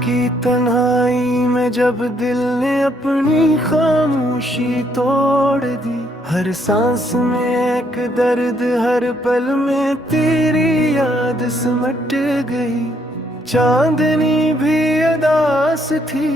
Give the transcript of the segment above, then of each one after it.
की तन्हाई में जब दिल ने अपनी खामोशी तोड़ दी, हर सांस में एक दर्द, हर पल में तेरी याद सिमट गई। चांदनी भी अदास थी,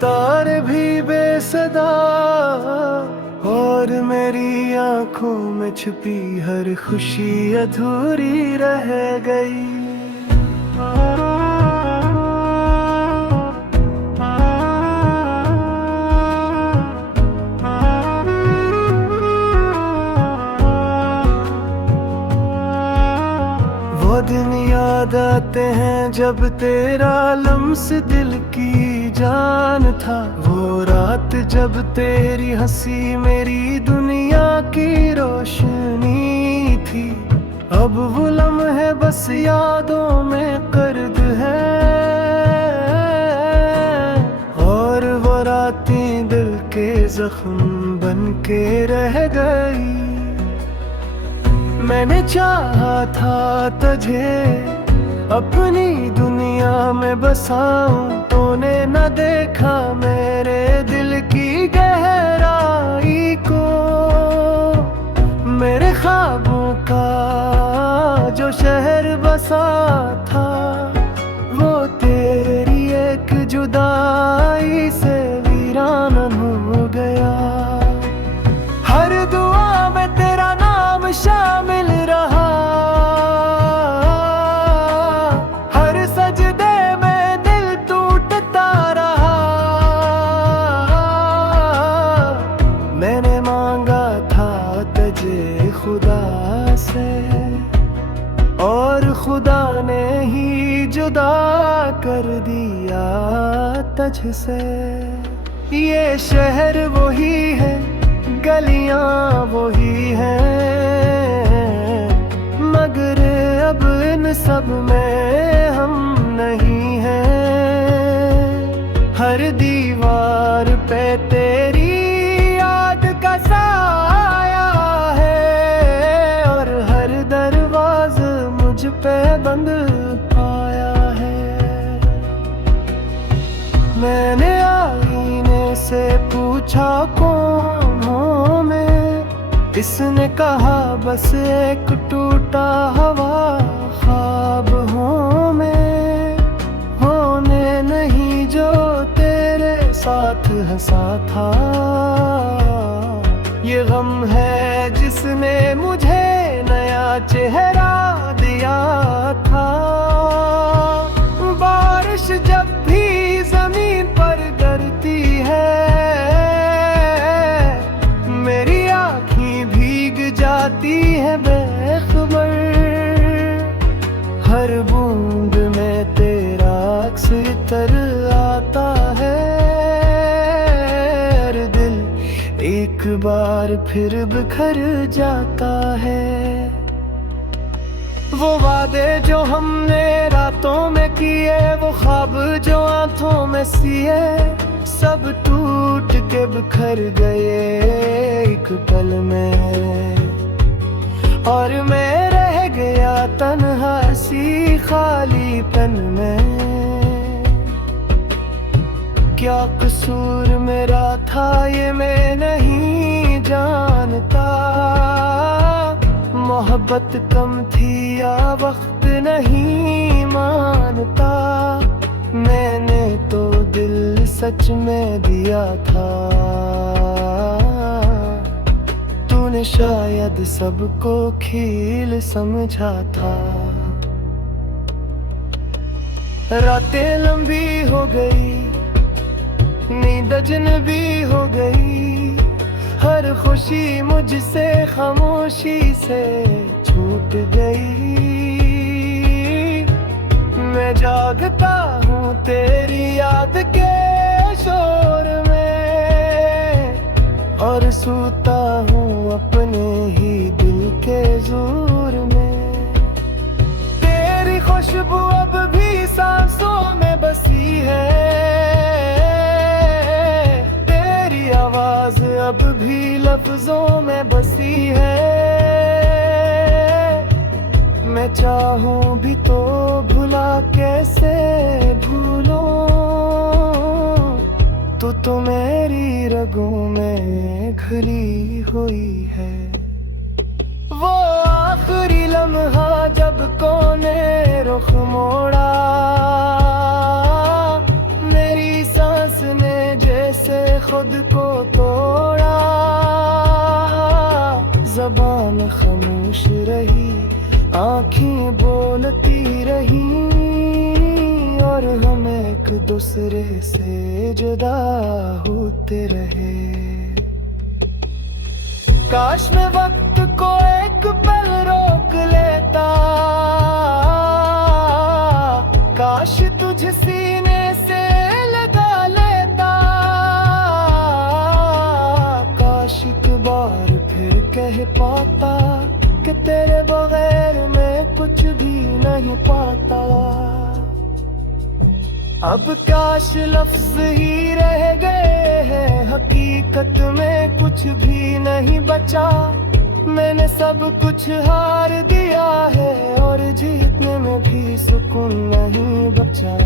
तारे भी बेसदा, और मेरी आंखों में छुपी हर खुशी अधूरी रह गई। वो दिन याद आते हैं जब तेरा लम्स दिल की जान था, वो रात जब तेरी हंसी मेरी दुनिया की रोशनी थी। अब वो लम्हे बस यादों में कर्द है, और वो रातें दिल के जख्म बन के रह गई। मैंने चाहा था तुझे अपनी दुनिया में बसाऊं, तूने न देखा मेरे दिल की गहराई को। मेरे ख्वाबों का जो शहर बसा था, वो तेरी एक जुदाई से वीरान हो गया। हर दुआ में तेरा नाम शामिल रहा, हर सजदे में दिल टूटता रहा। मैंने मांगा था तुझे खुदा से, और खुदा ने ही जुदा कर दिया तुझसे। ये शहर वही है, गलियां वही हैं, मगर अब इन सब में हम नहीं हैं। हर दीवार पे तेरी याद का साया है, और हर दरवाज़ा मुझ पे बंद आया है। मैंने आईने से पूछा कौन हूँ मैं, इसने कहा बस एक टूटा हवा ख्वाब हूँ मैं। होने नहीं जो तेरे साथ हंसा था, ये गम है जिसने मुझे नया चेहरा दिया था। बारिश जब भी जमीन पर गिरती है, मेरी आँखें भीग जाती है बेखबर। हर बूंद में तेरा अक्स इतर आता है, हर दिल एक बार फिर बिखर जाता है। वो वादे जो हमने रातों में किए, वो ख्वाब जो आंखों में सिए, सब टूट के बिखर गए एक पल में। और मैं रह गया तन्हा सी खालीपन में। क्या कसूर मेरा था ये मैं नहीं जानता, मोहब्बत कम थी या वक्त नहीं मानता। मैंने तो दिल सच में दिया था, तूने शायद सबको खील समझा था। रातें लंबी हो गई, नींद अजनबी हो गई, हर खुशी मुझसे खामोशी से छूट गई। मैं जागता हूँ तेरी याद के शोर में, और सोता हूँ अपने ही दिल के जोर में। तेरी खुशबू अब भी सांसों में बसी है, तेरी आवाज अब भी लफ्जों में बसी है। मैं चाहूं भी तो भुला कैसे भूलूं, तो मेरी रगों में घुली हुई है। वो आखिरी लम्हा जब कोने रुख मोड़ा, मेरी सांस ने जैसे खुद को तोड़ा। ज़बान खामोश रही, आँखें बोलती रही, और हम एक दूसरे से जुदा होते रहे। काश मैं वक्त को एक पल रोक लेता, काश तुझे सीने से लगा लेता, काश एक बार फिर कह पाता कि तेरे बगैर मैं कुछ भी नहीं पाता। अब काश लफ्ज ही रह गए हैं, हकीकत में कुछ भी नहीं बचा। मैंने सब कुछ हार दिया है, और जीतने में भी सुकून नहीं बचा।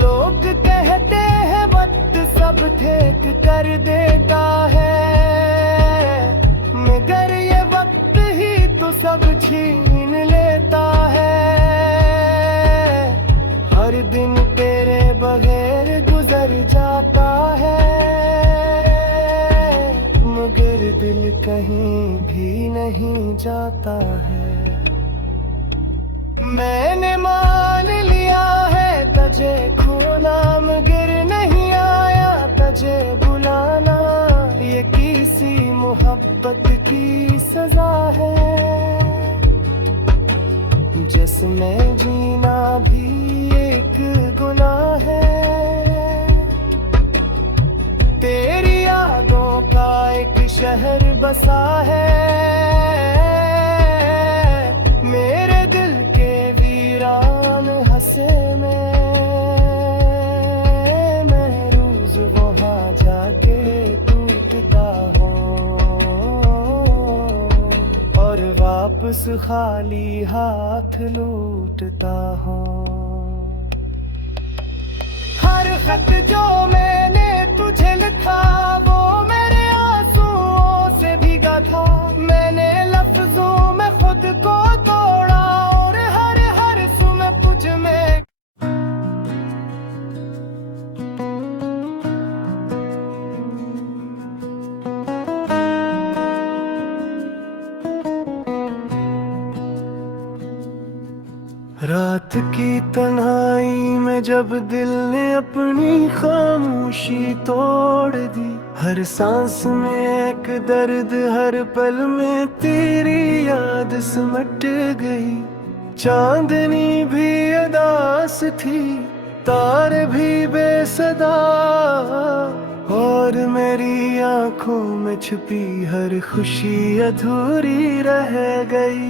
लोग कहते हैं वक्त सब ठीक कर देता है, मगर ये वक्त ही तो सब छीन लेता है। हर दिन तेरे बगैर गुजर जाता है, मगर दिल कहीं भी नहीं जाता है। मैंने मान लिया है तुझे खोना, मगर नहीं आया तुझे बुलाना। ये किसी मोहब्बत की सजा है, जिसमें जीना भी एक गुनाह है। तेरी यादों का एक शहर बसा है, मेरे दिल के वीरान हंसे में। मैं रोज वहाँ जाके टूटता हूँ, और वापस खाली हाथ लौटता हूँ। हर खत जो मैंने तुझे लिखा, वो मेरे आंसुओं से भीगा था। मैंने लफ्जों में खुद को तोड़ा, और हर हर सुन तुझ में। रात की तन्हाई में जब दिल ने अपनी खामोशी तोड़ दी, हर सांस में एक दर्द, हर पल में तेरी याद सिमट गई। चांदनी भी अदास थी, तारे भी बेसदा, और मेरी आंखों में छुपी हर खुशी अधूरी रह गई।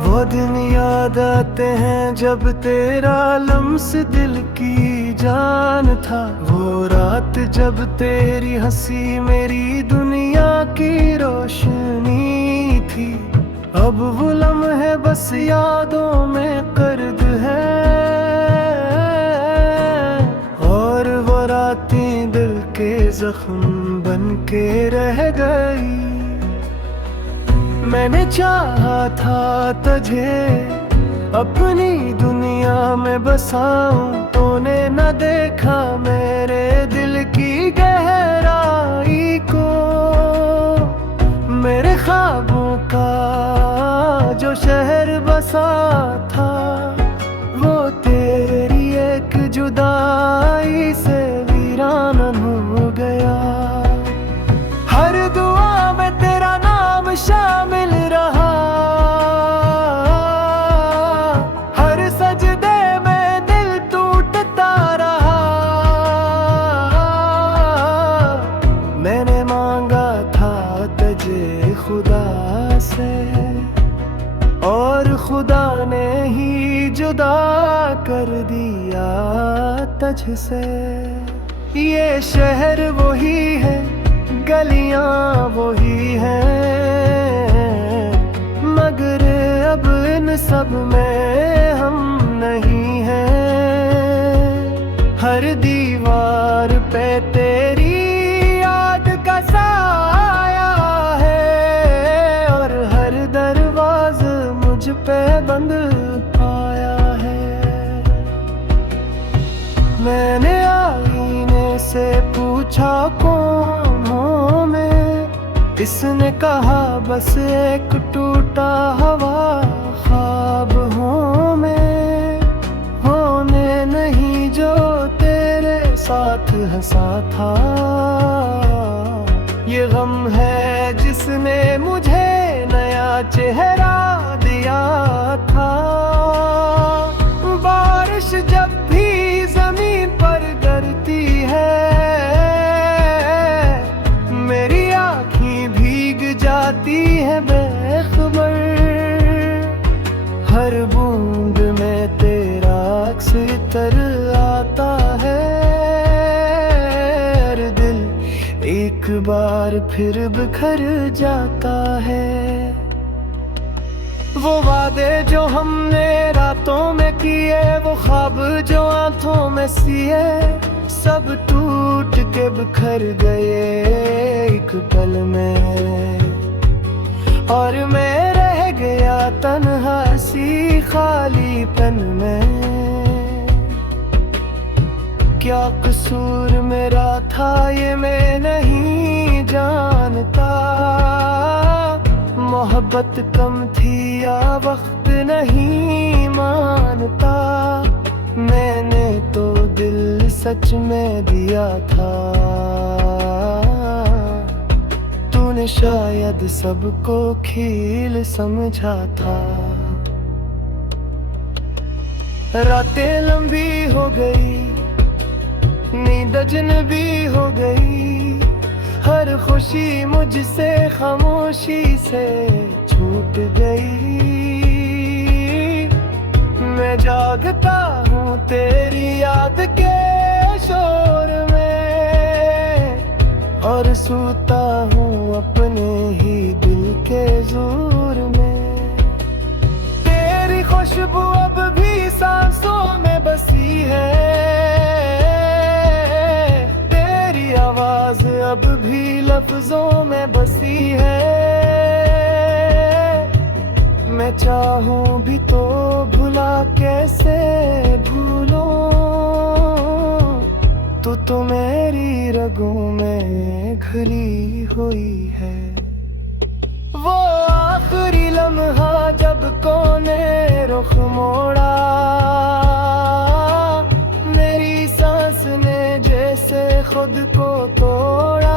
वो दिन याद आते हैं जब तेरा लम्स दिल की जान था। वो रात जब तेरी हंसी मेरी दुनिया की रोशनी थी। अब वो लम्हे बस यादों में कर्द है, और वो रातें दिल के जख्म बन के रह गई। मैंने चाहा था तुझे अपनी दुनिया में बसाऊं, तूने न देखा मेरे दिल की गहराई को। मेरे ख्वाबों का जो शहर बसा था, वो तेरी एक जुदाई से वीरान हो गया। हर दुआ में तेरा नाम शामिल रहा, हर सजदे में दिल टूटता रहा। मैंने मांगा था तुझे खुदा से, और खुदा ने ही जुदा कर दिया तुझसे। ये शहर वही है, गलियां वही हैं, मगर अब इन सब में हम नहीं हैं। हर दीवार पे तेरी याद का साया है, और हर दरवाज़ मुझ पे बंद आया है। मैंने आईने से पूछा कौन हूँ मैं, इसने कहा बस एक टूटा हुआ ख्वाब हूँ मैं। होने नहीं जो तेरे साथ हंसा था, ये गम है जिसने मुझे नया चेहरा दिया था। बारिश जब भी जमीन पर गिरती है, मेरी आँखें भीग जाती है बेखबर। हर बूंद में तेरा अक्स इतर आता है, हर दिल एक बार फिर बिखर जाता है। वो वादे जो हमने रातों में किए, वो ख्वाब जो आंखों में सिए, सब टूट के बिखर गए एक पल में। और मैं रह गया तन्हा सी खालीपन में। क्या कसूर मेरा था ये मैं नहीं जानता, मोहब्बत कम थी या वक्त नहीं मानता। मैंने तो दिल सच में दिया था, तूने शायद सबको खील समझा था। रातें लंबी हो गई, नींद अजनबी हो गई, हर खुशी मुझसे खामोशी से छूट गई। मैं जागता हूँ तेरी याद के शोर में, और सोता हूँ अपने ही दिल के जोर में। तेरी खुशबू अब भी सांसों में बसी है, आवाज अब भी लफ्जों में बसी है। मैं चाहूं भी तो भुला कैसे भूलूं, तू तो मेरी रगों में घुली हुई है। वो आखिरी लम्हा जब कोने रुख मोड़ा, मेरी सांस ने जैसे खुद को तोड़ा।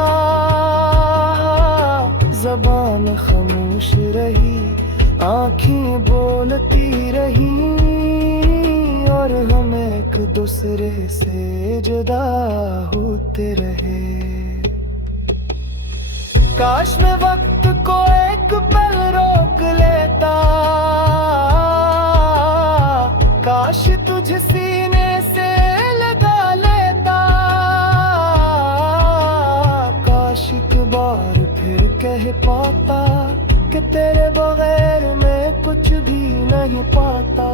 ज़बान खामोश रही, आँखें बोलती रही, और हम एक दूसरे से जुदा होते रहे। काश मैं वक्त को एक पल रोक लेता, काश तुझे सीने से लगा लेता, काश एक बार फिर कह पाता कि तेरे बगैर मैं कुछ भी नहीं पाता।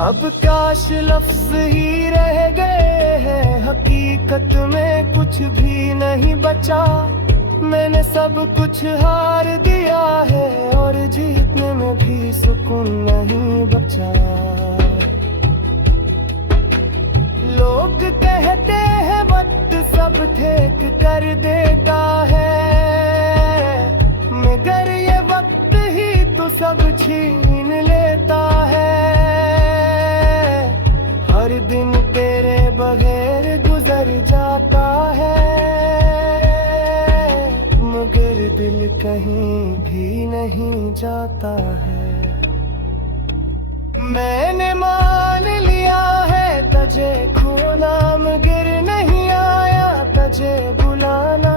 अब काश लफ्ज ही रह गए हैं, हकीकत में कुछ भी नहीं बचा। मैंने सब कुछ हार दिया है, और जीतने में भी सुकून नहीं बचा। लोग कहते हैं वक्त सब ठीक कर देता है, मगर ये वक्त ही तो सब छीन लेता है। हर दिन तेरे बगैर गुजर जाता है, मगर दिल कहीं भी नहीं जाता है। मैंने मान लिया है तुझे खोना, मगर नहीं आया तुझे बुलाना।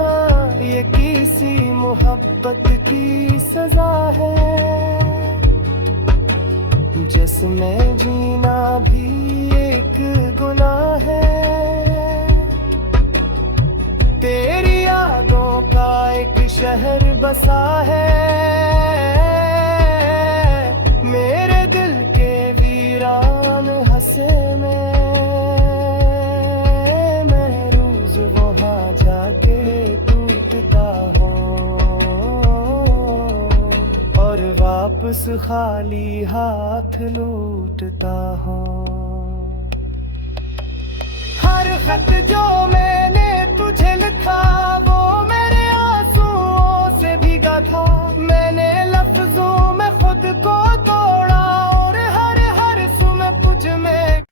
ये किसी मोहब्बत की सजा है, जिसमें जीना भी एक गुनाह है। शहर बसा है मेरे दिल के वीरान हंसे में। मैं रोज वहाँ जाके टूटता हूँ और वापस खाली हाथ लौटता हूँ। हर खत जो मैंने तुझे लिखा वो मेरे आंसुओं से भीगा था। मैंने लफ्जों में खुद को तोड़ा और हर हर सुन तुझ में।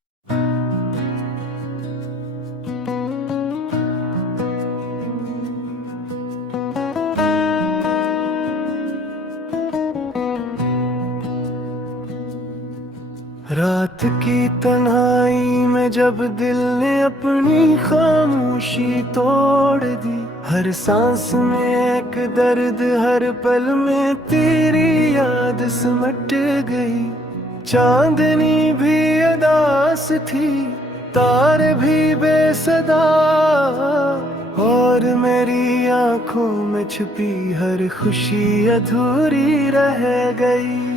रात की तन्हाई में जब दिल ने अपनी खामोशी तोड़ दी, हर सांस में एक दर्द, हर पल में तेरी याद सिमट गई। चांदनी भी उदास थी, तारे भी बेसदा, और मेरी आंखों में छुपी हर खुशी अधूरी रह गई।